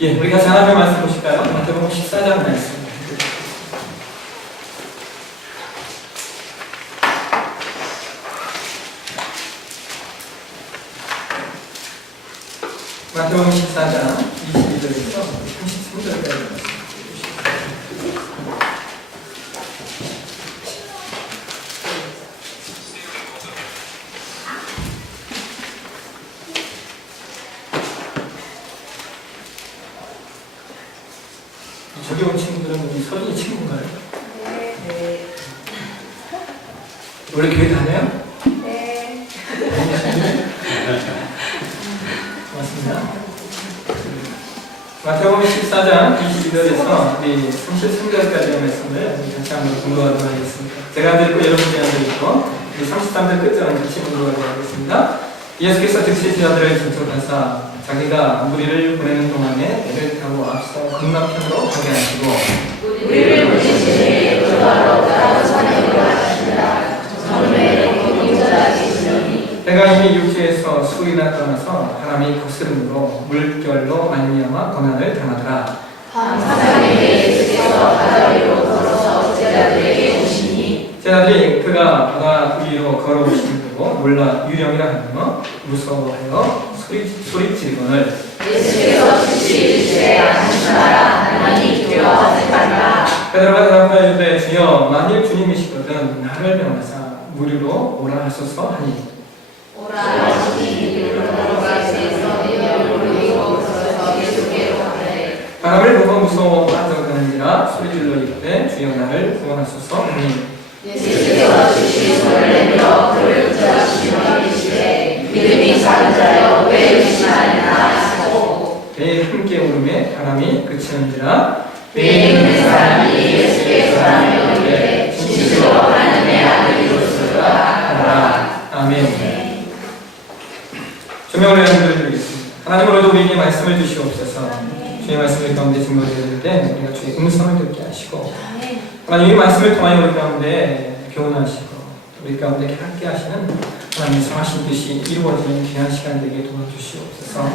예, 우리가 하나님의 말씀 보실까요? 마태복음 14장 말씀. 마태복음 14장 22절에서 33절까지 말씀. 저기 온 친구들은 우리 서준이 친구인가요? 네. 원래 교회 다녀요? 네. 고맙습니다. 마태복음 14장 22절에서 33절까지의 말씀을 같이 한번 공부하도록 하겠습니다. 제가 듣고 여러분이 안 듣고 33절 끝절은 같이 공부하도록 하겠습니다. 예수께서 즉시 제자들을 진척하사 자기가 무리를 보내는 동안에 배를 타고 앞서 건너편으로 가게 하시고 우리를 보내시니 그바로 따라 사냥으로 하시니라. 전에 공인자 계시니 해가 이미 육지에서 수일이나 떠나서 바람이 거스름으로 물결로 말미암아 고난을 당하더라. 사장님의 예수께서 바다 위로 걸어서 제자들에게 오시니 제자들이 그가 바다 위로 걸어오시는 거 몰라 유령이라 하며 무서워하여 소리 지르거늘 예수께서 즉시 이르시되 안심하라. 나니 두려워하지 말라. 베드로가 대답하여 이르되 주여 만일 주님이시거든 나를 명하사 무리로 오라 하소서 하니 오라 하시니 이르러가 에서 이어로 이고 걸어서 예수께로 가되 바람을 보고 무서워하여 가느니라 소리질러 이르되 주여 나를 구원하소서 하니 예수께서 주신 손을 내밀어 그를 붙잡으시며 이르시되 믿음이 작은 자여 왜 의심하느냐 하시고 배에 함께 오름에 바람이 그치는지라 배에 있는 사람이 예수께 전하며 이르되 진실로 하나님의 아들이로소이다 하라. 아멘. 조명을 드리겠습니다. 하나님으로도 우리에게 말씀을 주시옵소서. 주의 말씀을 가운데 증거되어질 때 우리가 주의 음성을 듣게 하시고 하나님의 말씀을 통하여 우리 가운데 교훈하시고 우리 가운데 함께 하시는 하나님의 성하신 뜻이 이루어지는 귀한 시간 되게 도와주시옵소서.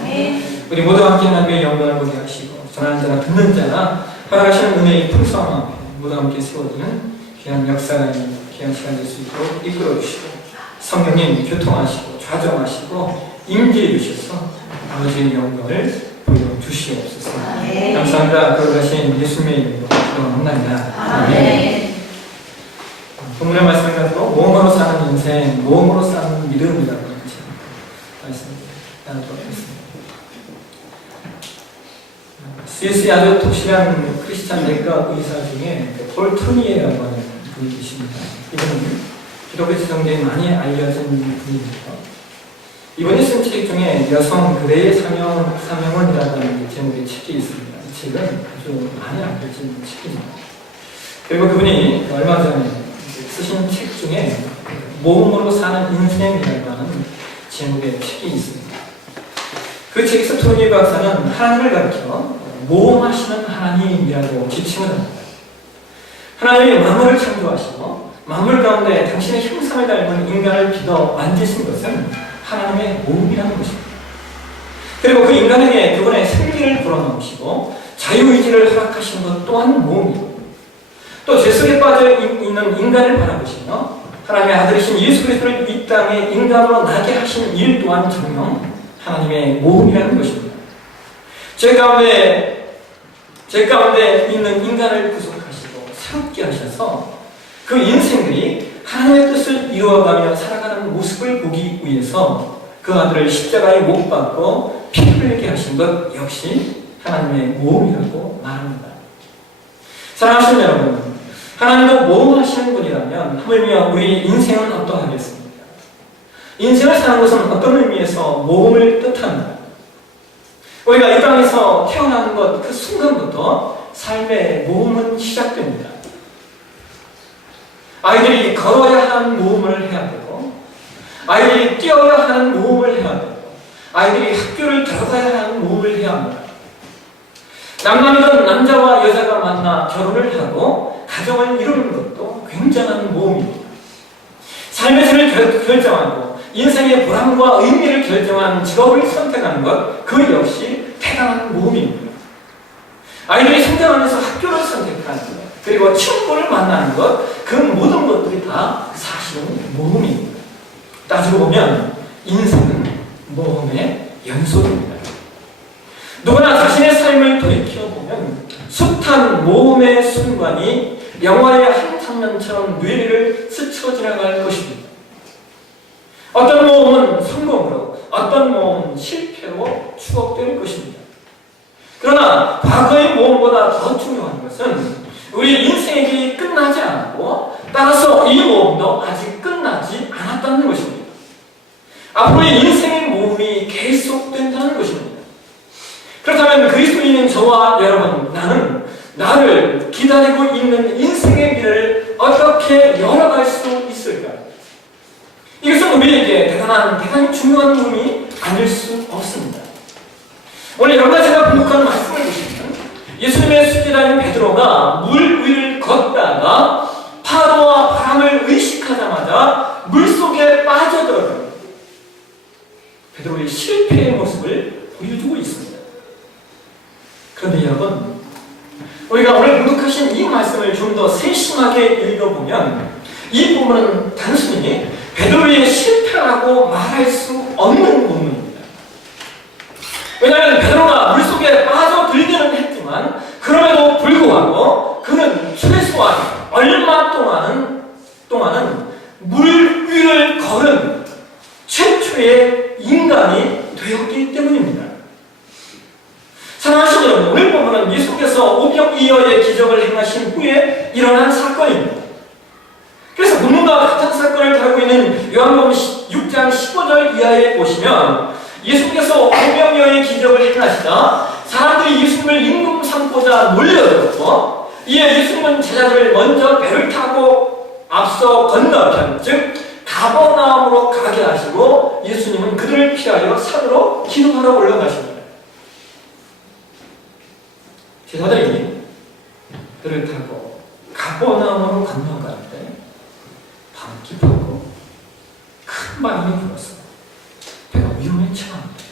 우리 모두 함께 하나님의 영광을 보게 하시고 전하는 자나 듣는 자나 허락하시는 은혜의 풍성함 앞에 모두 함께 세워지는 귀한 역사가 있는 귀한 시간 될 수 있도록 이끌어 주시고 성령님 교통하시고 좌정하시고 임재해 주셔서 아버지의 영광을 보여주시옵소서. 감사합니다. 거룩하신 예수님의 이름으로 기도합니다. 아멘. 본문의 말씀을 가지고 모험으로 사는 인생, 모험으로 사는 믿음이라고 하는 말씀 나누도록 하겠습니다. 스위스의 아주 독실한 크리스찬 내과 의사 중에 폴 투니에라고 하는 분이 계십니다. 이분은 기독교 지성계에 많이 알려진 분입니다. 이분이 쓴 책 중에 여성 그대의 사명원이라는 제목의 책이 있습니다. 이 책은 아주 많이 알려진 책입니다. 그리고 그분이 얼마 전에 쓰신 책 중에 모험으로 사는 인생이라고 하는 제목의 책이 있습니다. 그 책에서 토니 박사는 하나님을 가리켜 모험하시는 하나님이라고 지칭을 합니다. 하나님이 만물을 창조하시고 만물 가운데 당신의 형상을 닮은 인간을 빚어 만드신 것은 하나님의 모험이라는 것입니다. 그리고 그 인간에게 그분의 생기를 불어넣으시고 자유의지를 허락하신 것 또한 모험이고 또 죄 속에 빠져 있는 인간을 바라보시며 하나님의 아들이신 예수 그리스도를 이 땅에 인간으로 나게 하신 일 또한 정녕 하나님의 모험이라는 것입니다. 제 가운데 있는 인간을 구속하시고 새롭게 하셔서 그 인생들이 하나님의 뜻을 이루어가며 살아가는 모습을 보기 위해서 그 아들을 십자가에 못 박고 피 흘리게 하신 것 역시 하나님의 모험이라고 말합니다. 사랑하시는 여러분, 하나님도 모험하시는 분이라면 하물며 우리 인생은 어떠하겠습니까? 인생을 사는 것은 어떤 의미에서 모험을 뜻합니다. 우리가 이 땅에서 태어나는 것 그 순간부터 삶의 모험은 시작됩니다. 아이들이 걸어야 하는 모험을 해야 되고 아이들이 뛰어야 하는 모험을 해야 되고 아이들이 학교를 들어가야 하는 모험을 해야 합니다. 남남이든 남자와 여자가 만나 결혼을 하고 가정을 이루는 것도 굉장한 모험입니다. 삶의 질을 결정하고 인생의 보람과 의미를 결정하는 직업을 선택하는 것 그 역시 대단한 모험입니다. 아이들이 성장하면서 학교를 선택하는 것, 그리고 친구를 만나는 것, 그 모든 것들이 다 사실은 모험입니다. 따지고 보면 인생은 모험의 연속입니다. 누구나 자신의 삶을 돌이켜보면 숱한 모험의 순간이 영화의 한 장면처럼 뇌리를 스쳐 지나갈 것입니다. 어떤 모험은 성공으로, 어떤 모험은 실패로 추억될 것입니다. 그러나 과거의 모험보다 더 중요한 것은 우리 인생의 길이 끝나지 않았고, 따라서 이 모험도 아직 끝나지 않았다는 것입니다. 앞으로의 인생의 모험이 계속된다는 것입니다. 그렇다면 그리스도인인 저와 여러분, 나를 기다리고 있는 인생의 길을 어떻게 열어갈 수 있을까요? 이것은 우리에게 대단히 중요한 부분이 아닐 수 없습니다. 오늘 여러분과 제가 분석하는 말씀을 보시면 예수님의 수제자인 베드로가 물 위를 걷다가 파도와 바람을 의식하자마자 물속에 빠져들어갑니다. 베드로의 실패의 모습을 보여주고 있습니다. 그런데 여러분, 우리가 오늘 분석하신 이 말씀을 좀 더 세심하게 읽어보면 이 부분은 단순히 베드로의 실패라고 말할 수 없는 부분입니다. 왜냐하면 베드로가 물속에 빠져들기는 했지만 그럼에도 불구하고 그는 최소한 얼마 동안은 물 위를 걸은 최초의 인간이 되었기 때문입니다. 사랑하시는 여러분, 오늘 보면 예수께서 오병이어의 기적을 행하신 후에 일어난 사건입니다. 그래서 본문과 같은 사건을 다루고 있는 요한복음 6장 15절 이하에 보시면 예수께서 오병이어의 기적을 행하시자 사람들이 예수님을 임금 삼고자 몰려들었고, 이에 예수님은 제자들을 먼저 배를 타고 앞서 건너편, 즉 가버나움으로 가게 하시고 예수님은 그들을 피하여 산으로 기도하러 올라가십니다. 제자들이 배를 타고 가버나움으로 건너가는데 밤 깊었고 큰 바람이 불었어요. 배가 위험에 처합니다.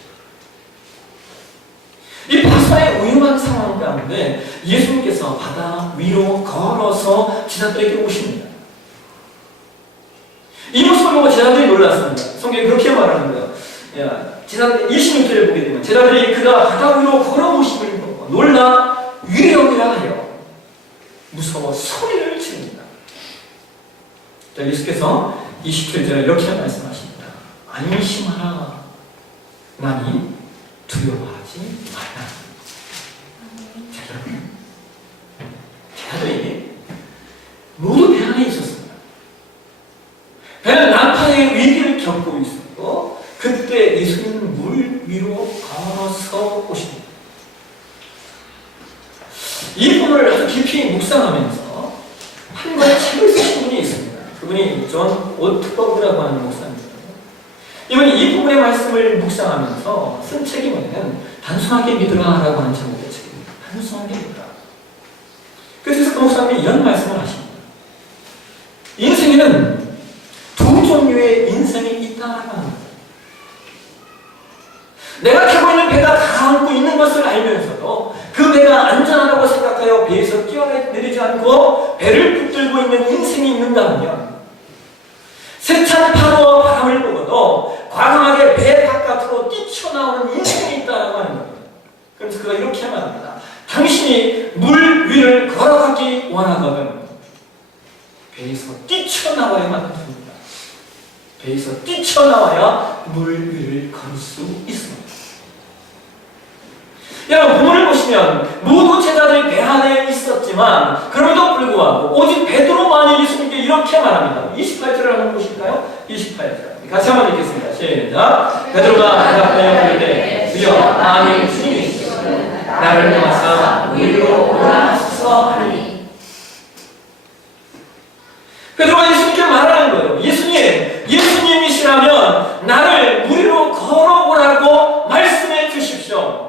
이 바다의 위험한 상황 가운데 예수님께서 바다 위로 걸어서 제자들에게 오십니다. 이 모습을 보고 제자들이 놀랐습니다. 성경이 그렇게 말하는 거예요. 제자들 26절을 보게 되면 제자들이 그가 바다 위로 걸어오심을 보고 놀라 위력이라 하여 무서워 소리를 지릅니다. 예수께서 27절에 이렇게 말씀하십니다. 안심하라. 나니 두려워하지 말라. 자, 여러분, 제자들이 모두 배 안에 있었습니다. 배는 난파의 위기를 겪고 있었고 그때 예수님은 물 위로 걸어서 오십니다. 이 부분을 아주 깊이 묵상하면서 한 권의 책을 쓰신 분이 있습니다. 그분이 존 오트버그라고 하는 목사입니다. 이분이 이 부분의 말씀을 묵상하면서 쓴 책이 뭐냐면 단순하게 믿으라라고 하는 제목의 책입니다. 단순하게 믿으라. 그래서 그 목사님이 이런 말씀을 하십니다. 인생에는 두 종류의 인생이 있다라고 합니다. 내가 타고 있는 배가 가라앉고 있는 것을 알면서도 그 배가 안전하다고 생각하여 배에서 뛰어내리지 않고 배를 붙들고 있는 인생이 있는가 하면, 세찬 파도와 바람을 보고도 과감하게 배 바깥으로 뛰쳐나오는 인생이 있다고 하는 겁니다. 그래서 그가 이렇게 말합니다. 당신이 물 위를 걸어가기 원하거든 배에서 뛰쳐나와야만 합니다. 배에서 뛰쳐나와야 물 위를 걸을 수 있습니다. 여러분, 본문을 보시면 모두 제자들이 배 안에 있었지만 그럼에도 불구하고 오직 베드로만이 예수님께 이렇게 말합니다. 28절을 한번 보실까요? 28절 같이 한번 읽겠습니다. 시작. 베드로가 대답하여 이르되 주여, 아니 주님이시오. 나를 떠나사 위로 올라가소서 하니. 베드로가 예수님께 말하는 거예요. 예수님이시라면 나를 물 위로 걸어오라고 말씀해 주십시오.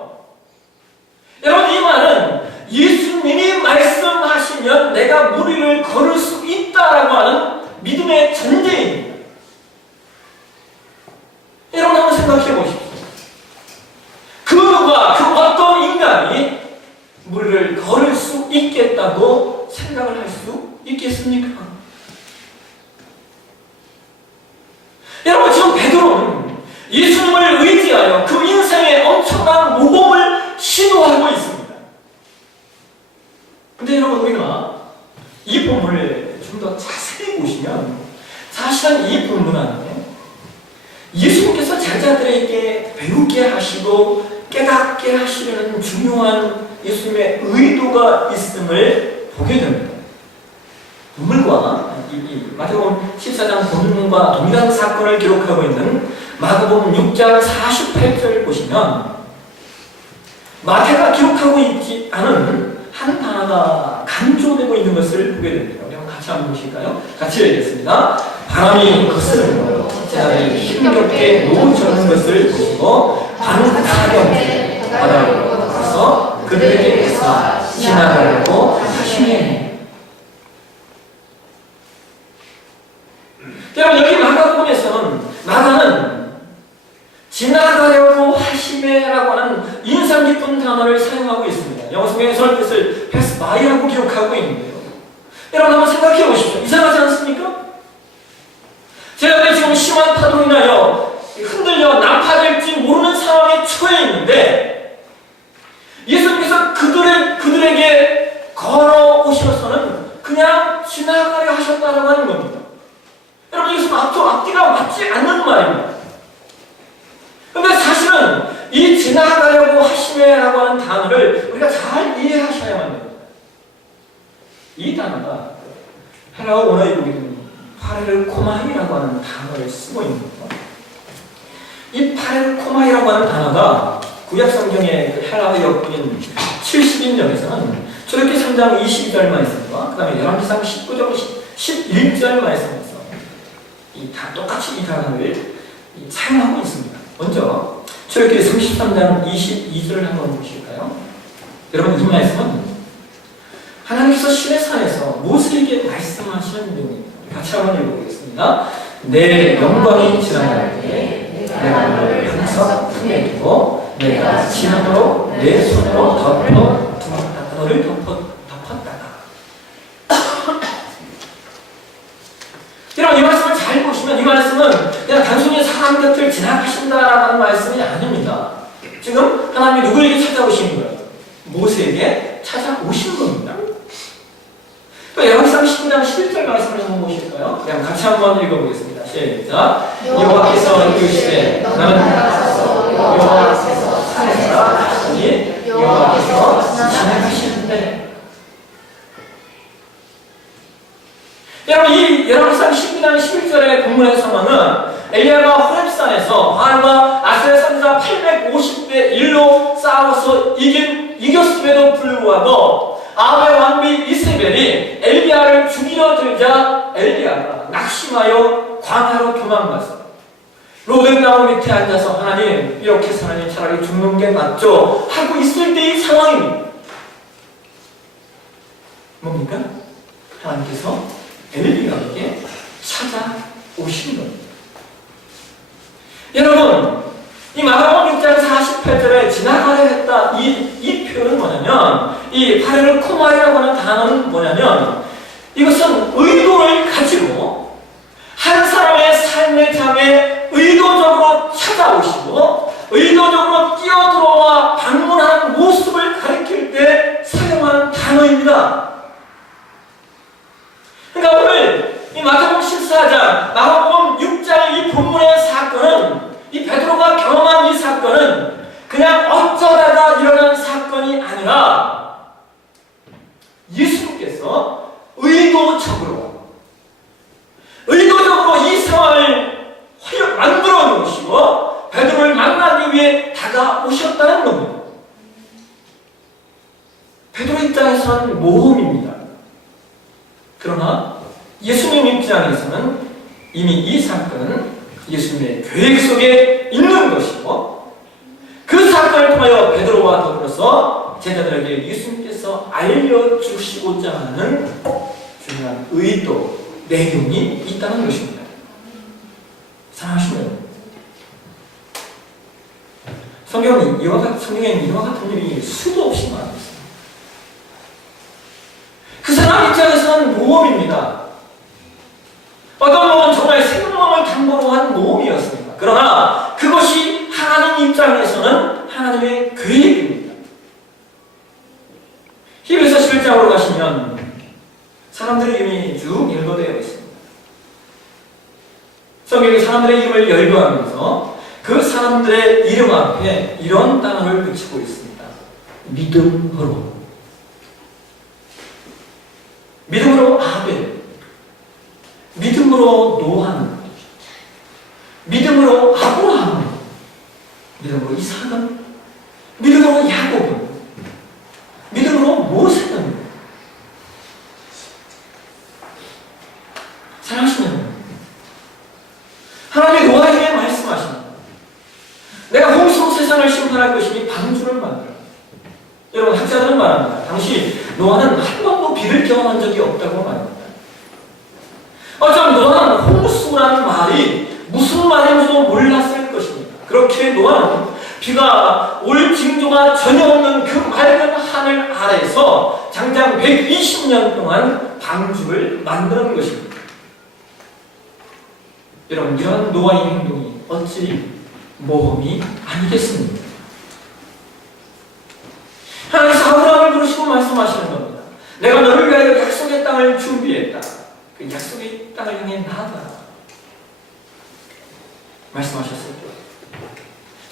여러분, 이 말은 예수님이 말씀하시면 내가 물 위를 걸을 수 있다라고 하는 믿음의 전제입니다. 여러분, 한번 생각해 보십시오. 그 누가, 그 어떤 인간이 물을 길을 걸을 수 있겠다고 생각을 할 수 있겠습니까? 여러분, 지금 베드로는 예수님을 의지하여 그 인생의 엄청난 모범을 시도하고 있습니다. 근데 여러분, 우리가 이 본문을 좀 더 자세히 보시면 사실은 이 본문 안에 예수님께서 제자들에게 배우게 하시고 깨닫게 하시려는 중요한 예수님의 의도가 있음을 보게 됩니다. 본문과 이 마태복음 14장 본문과 동일한 사건을 기록하고 있는 마가복음 6장 48절 보시면 마태가 기록하고 있지 않은 한 단어가 강조되고 있는 것을 보게 됩니다. 우리 한번 같이 한번 보실까요? 같이 읽겠습니다. 바람이 거스르며 제자들이 힘겹게 놓쳐는 것을 보시고 반사경에 바다로 가서 그들에게서 지나가려고 하시네. 여러분, 여기 마가복음에서는 마가는 지나가려고 하시네라고 하는 인상 깊은 단어를 사용하고 있습니다. 영어 성경에서는 뜻을 패스 바이라고 기록하고 있는데요. 여러분, 한번 생각해 보십시오. 이상하지 않습니까? 제가 지금 심한 파도로 인하여 흔들려 난파될지 모르는 상황에 처해 있는데 예수님께서 그들에게 걸어오셔서는 그냥 지나가려 하셨다라고 하는 겁니다. 여러분, 이것은 앞뒤가 맞지 않는 말입니다. 그런데 사실은 이 지나가려고 하시네라고 하는 단어를 우리가 잘 이해하셔야만 됩니다. 이 단어가 헬라어 원어에 보게 되면 파레르코마이라고 하는 단어를 쓰고 있는 거죠. 이 파레르코마이라고 하는 단어가 구약성경의 그 헬라어 역본인 70인역에서는 출애굽기 3장 22절 말씀과 그 다음에 열왕기상 19장 11절 말씀에서 다 똑같이 이 단어를 사용하고 있습니다. 먼저 출애굽기 33장 22절을 한번 보실까요? 여러분, 이 말씀은 하나님께서 시내산에서 모세에게 말씀하시는 내용입니다. 같이 한번 읽어보겠습니다. 내 영광이 지나갈 때에 내가 너를 항상 품에 두고 내가 지나도록 내 손으로 덮어두었다. 너를 덮었다가. 여러분, 이 말씀을 잘 보시면 이 말씀은 그냥 단순히 사람 곁을 지나가신다라고 하는 말씀이 아닙니다. 지금 하나님이 누구에게 찾아오신 거예요? 모세에게 찾아오신 겁니다. 열왕기상 19장 11절 말씀을 한번 보실까요? 그냥 같이 한번 읽어보겠습니다. 시작. 여호와께서 이르시되 너는 나가서 여호와 앞에서 살아라 하시니 여호와께서 지나가시는데. 여러분, 이 열왕기상 19장 11절의 본문의 상황은 엘리야가 호렙산에서 바알과 아세라 선지자 850대 1로 싸워서 이겼음에도 불구하고 아합의 왕비 이세벨이 엘리야를 죽이려 들자 엘리야가 낙심하여 광야로 도망가서 로벳나무 밑에 앉아서 하나님, 이렇게 해서 하나님 차라리 죽는 게 낫죠 하고 있을 때의 상황입니다. 뭡니까? 하나님께서 엘리야에게 찾아오신 겁니다. 여러분, 이 마가복음 6장 48절에 지나가려 했다, 이 표현은 뭐냐면, 이 파레르코마이라고 하는 단어는 뭐냐면, 이것은 의도를 가지고 한 사람의 삶의 장에 의도적으로 찾아오시고 의도적으로 뛰어들어와 방문하는 모습을 가리킬 때 사용하는 단어입니다. 그러니까 오늘 이 마태복음 14장, 마가복음 6장 이 본문의 사건은, 이 베드로가 경험한 이 사건은 그냥 어쩌다가 일어난 사건이 아니라 예수님께서 의도적으로 이 상황을 만들어 놓으시고 베드로를 만나기 위해 다가오셨다는 겁니다. 베드로 입장에서는 모험입니다. 그러나 예수님 입장에서는 이미 이 사건은 예수님의 계획 속에 있는 것이고 그 사건을 통하여 베드로와 더불어서 제자들에게 예수님께서 알려주시고자 하는 중요한 의도, 내용이 있다는 것입니다. 사랑하시는 성경에는 이와 같은 일이 수도 없이 많았습니다. 모험입니다. 어떤 모험은 정말 생명을 담보로 한 모험이었습니다. 그러나 그것이 하나님 입장에서는 하나님의 계획입니다. 히브리서 11장으로 가시면 사람들의 이름이 쭉 열거되어 있습니다. 성경에 사람들의 이름을 열거하면서 그 사람들의 이름 앞에 이런 단어를 붙이고 있습니다. 믿음으로. 믿음으로 아벨, 믿음으로 노아는, 믿음으로 아브라함, 믿음으로 이삭은, 믿음으로 야곱은, 믿음으로 모세는. 사랑하시는 하나님의 노아에게 말씀하십니다. 내가 홍수로 세상을 심판할 것이니 방주를 만들어. 여러분, 학자들은 말합니다. 당시 노아는 한 번도 비를 경험한 적이 없다고 말합니다. 어쩌면 노아는 홍수라는 말이 무슨 말인지도 몰랐을 것입니다. 그렇게 노아는 비가 올 징조가 전혀 없는 그 맑은 하늘 아래에서 장장 120년 동안 방주를 만드는 것입니다. 여러분, 이런 노아의 행동이 어찌 모험이 아니겠습니까? 하나님께서 아브라함을 부르시고 말씀하시는 겁니다. 내가 너를 위하여 약속의 땅을 준비했다. 그 약속의 땅을 향해 나아가라. 말씀하셨습니다.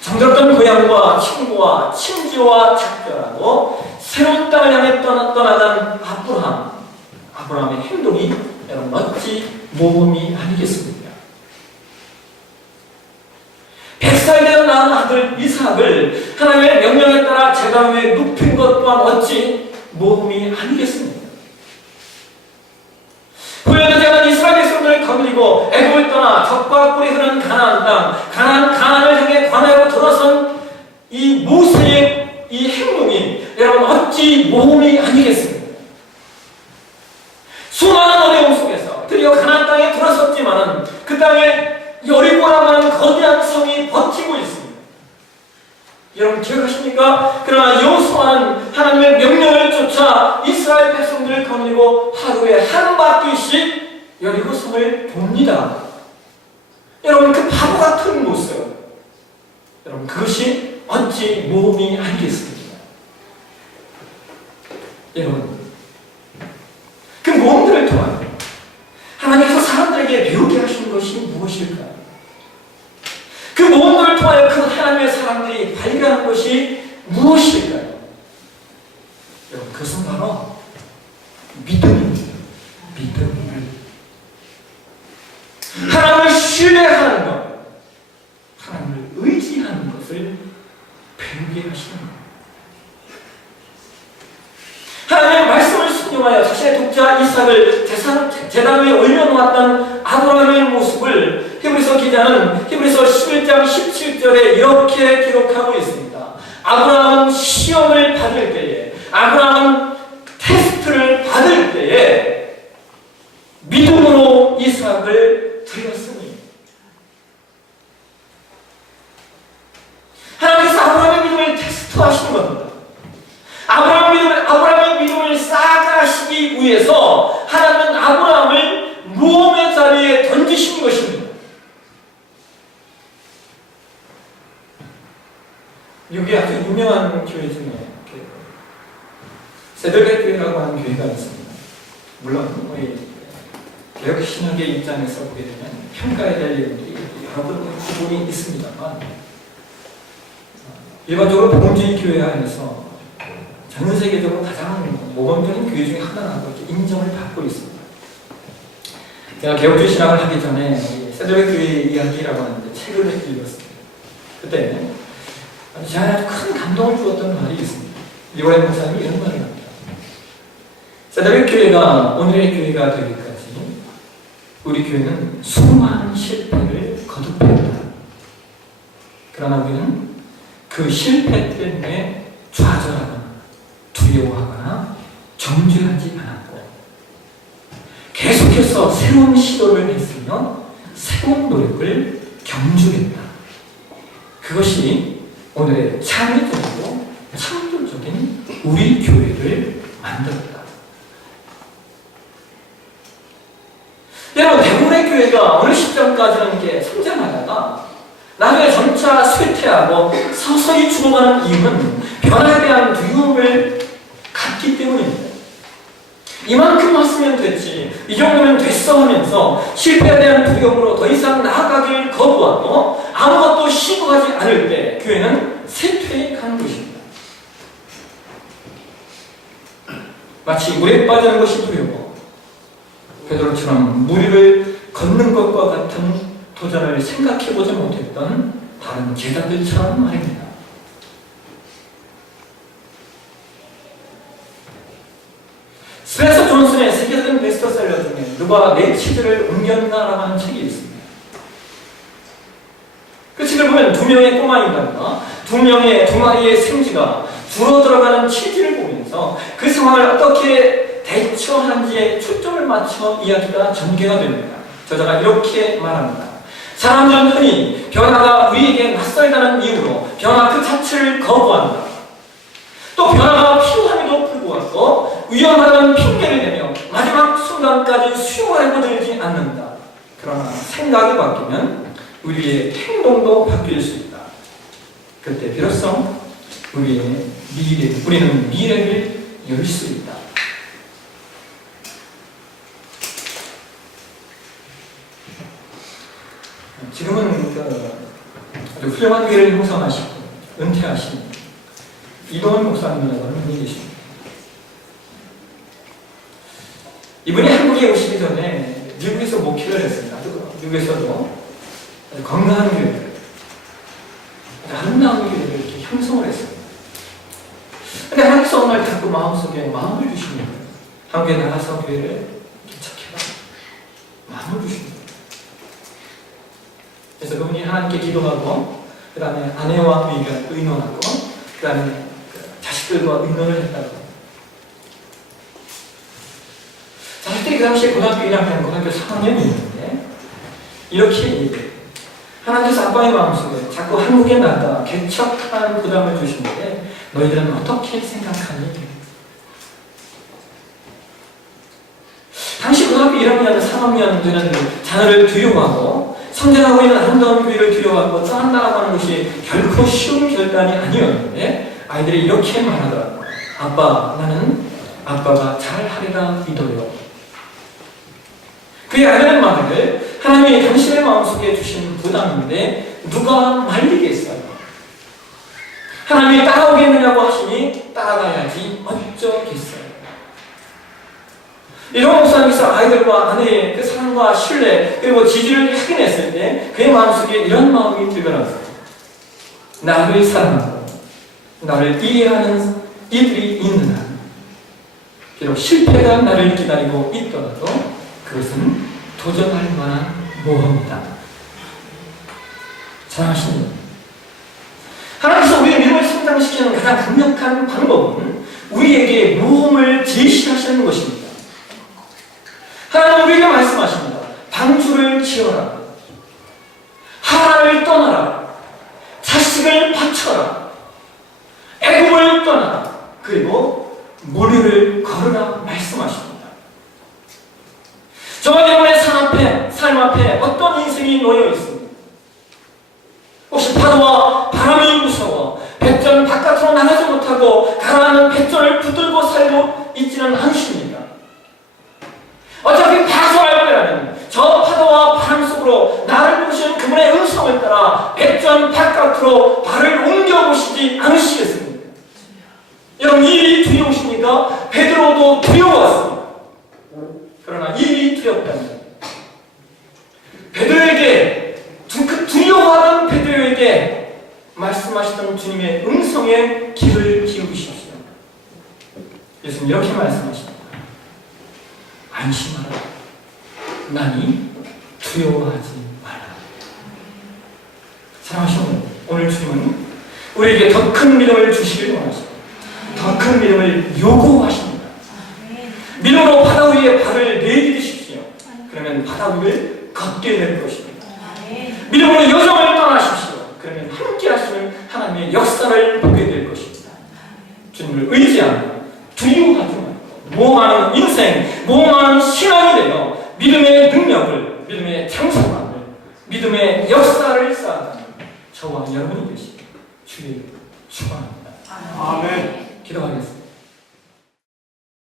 정들었던 고향과 친구와 친지와 작별하고 새로운 땅을 향해 떠나간 아브라함의 행동이 여러분 어찌 모험이 아니겠습니까? 100살 되어 낳은 아들 이삭을 하나님의 명령에 따라 제단 위에 눕힌 것 또한 어찌 모험이 아니겠습니까? 후에도 제가 이스라엘 백성들을 거느리고 애굽을 떠나 젖과 꿀이 흐르는 가나안 땅, 가나안을 향해 광야로 돌아선 이 모세의 이 행동이 여러분 어찌 모험이 아니겠습니까? 수많은 어려움 속에서 드디어 가나안 땅에 들어섰지만은 그 땅에 여리고라고 하는 거대한 성이 버티고 있습니다. 여러분 기억하십니까? 그러나 여호수아는 하나님의 명령을 쫓아 이스라엘 백성들을 거느리고 하루에 한 바퀴씩 여리고 성을 돕니다. 여러분 그 바보 같은 모습, 여러분 그것이 어찌 모험이 아니겠습니까? 여러분 그 모험들을 통하여 하나님께서 사람들에게 배우게 하신 것이 무엇일까요? 그 모험들을 통하여 그 하나님의 사람들이 발견한 것이 무엇일까요? 여러분 그것은 바로 믿음입니다. 믿음. 하나님을 신뢰하는 것, 하나님을 의지하는 것을 배우게 하시는 것. 하나님의 말씀을 순종하여 자신의 독자 이삭을 제단 위에 올려놓았던 아브라함의 모습을 히브리서 기자는 히브리서 11장 17절에 이렇게 기록하고 있습니다. 아브라함은 시험을 받을 때에, 아브라함은 테스트를 받을 때에 믿음으로 이삭을 드렸으니. 하나님께서 아브라함의 믿음을 테스트하시는 겁니다. 아브라함의 믿음을 쌓아가시기 위해서 하나님은 아브라함을 모험의 자리에 던지신 것입니다. 미국에 아주 유명한 교회 중에 세들백 교회라고 하는 교회가 있습니다. 물론 우리 개혁신학의 입장에서 보게 되면 평가해야 될 내용들이 여러 부분이 있습니다만 일반적으로 복음주의 교회 안에서 전 세계적으로 가장 모범적인 교회 중에 하나라고 인정을 받고 있습니다. 제가 개혁주의 신학을 하기 전에 세들백 교회 이야기라고 하는데 책을 읽었습니다. 그때 제가 아주 큰 감동을 주었던 말이 있습니다. 리와이 목사님이 이런 말을 합니다. 세들백 교회가 오늘의 교회가 되기까지 우리 교회는 수많은 실패를 거듭했다. 그러나 우리는 그 실패 때문에 좌절하거나 두려워하거나 정죄하지 않았고 계속해서 새로운 시도를 했으며 새로운 노력을 경주했다. 그것이 오늘의 창의적이고 창조적인 우리 교회를 만들었다. 시점까지는 이렇게 성장하다가 나중에 점차 쇠퇴하고 서서히 죽어가는 이유는 변화에 대한 두려움을 갖기 때문입니다. 이만큼 왔으면 됐지, 이 정도면 됐어 하면서 실패에 대한 두려움으로 더 이상 나아가길 거부하고 아무것도 시도하지 않을 때 교회는 쇠퇴해 가는 것입니다. 마치 물에 빠지는 것이 두려워 베드로처럼 물 위를 걷는 것과 같은 도전을 생각해보지 못했던 다른 제자들처럼 말입니다. 스펜서 존슨의 세계적인 베스트셀러 중에 누가 내 치즈를 옮겼나라고 하는 책이 있습니다. 그 책을 보면 두 명의 꼬마 인간과 두 마리의 생쥐가 줄어들어가는 치즈를 보면서 그 상황을 어떻게 대처하는지에 초점을 맞춰 이야기가 전개가 됩니다. 저자가 이렇게 말합니다. 사람들은 흔히 변화가 우리에게 낯설다는 이유로 변화 그 자체를 거부한다. 또 변화가 필요함에도 불구하고 위험하다는 핑계를 대며 마지막 순간까지 수용하려고 들지 않는다. 그러나 생각이 바뀌면 우리의 행동도 바뀔 수 있다. 그때 비로소 우리는 미래를 열 수 있다. 지금은 아주 훌륭한 교회를 형성하시고 은퇴하신 이동원 목사님이라고 하는 분이 계십니다. 이분이 한국에 오시기 전에 미국에서 목회를 했습니다. 미국에서도 아주 건강한 교회를, 아주 아름다운 교회를 이렇게 형성을 했습니다. 근데 하나님께서 어느 날 자꾸 마음속에 마음을 주시는 거예요. 한국에 나가서 교회를 개척해라. 마음을 주시는 거예요. 그래서 그분이 하나님께 기도하고, 그 다음에 아내와 의논하고, 그 다음에 자식들과 의논을 했다고. 자식들이 그 당시에 고등학교 1학년, 고등학교 3학년이었는데, 이렇게 얘기해요. 하나님께서 아빠의 마음속에 자꾸 한국에 나가 개척하는 부담을 주시는데, 너희들은 어떻게 생각하니? 당시 고등학교 1학년, 3학년 되는 자녀를 두려워하고, 성장하고 있는 아름다운 교회를 두려워하고 떠난다라고 하는 것이 결코 쉬운 결단이 아니었는데 아이들이 이렇게 말하더라고요. 아빠, 나는 아빠가 잘하리라 믿어요. 그의 아이들의 말을 하나님이 당신의 마음속에 주신 부담인데 누가 말리겠어요? 하나님이 따라오겠느냐고 하시니 따라가야지 어쩌겠어요? 이런 목사님께서 아이들과 아내의 그 사랑과 신뢰 그리고 지지를 확인했을 때 그의 마음속에 이런 마음이 들더라고요. 나를 사랑하고 나를 이해하는 이들이 있는 한 비록 실패가 나를 기다리고 있더라도 그것은 도전할 만한 모험이다. 사랑하시는 여러분, 하나님께서 우리의 믿음을 성장시키는 가장 강력한 방법은 우리에게 모험을 제시하시는 것입니다. 하나님은 우리에게 말씀하십니다. 방주를 지어라. 하란을 떠나라. 자식을 바쳐라. 애굽을 떠나라. 그리고 물 위를 걸으라 말씀하십니다. 저와 여러분의 삶 앞에 어떤 인생이 놓여 있습니다. 혹시 파도와 바람이 무서워 배전 바깥으로 나가지 못하고 가라앉는 배전을 붙들고 살고 있지는 않으십니까? 어차피 파손할 거라면 저 파도와 바람 속으로 나를 부르시는 그분의 음성을 따라 배전 바깥으로 발을 옮겨보시지 않으시겠습니까? 여러분, 이 일이 두려우십니까? 베드로도 두려웠습니다. 그러나 이 일이 두렵다면 베드로에게 두려워하는 베드로에게 말씀하시던 주님의 음성에 귀를 기울이십시오. 예수님 이렇게 말씀하십니다. 안심하라. 나니 두려워하지 마라. 사랑하시는 오늘 주님은 우리에게 더 큰 믿음을 주시길 원하십니다. 더 큰 믿음을 요구하십니다. 믿음으로 바다 위에 발을 내디디십시오. 그러면 바다 위를 걷게 될 것입니다. 믿음으로 여정을 떠나십시오. 그러면 함께 하시는 하나님의 역사를 보게 될 것입니다. 주님을 의지하며 두려워하지 말고 모험하는 인생, 모험하는 신앙이 되어 믿음의 능력을, 믿음의 장성함을 믿음의 역사를 쌓아가는 저와 여러분이 되시길 주의 축원합니다. 아멘. 기도하겠습니다.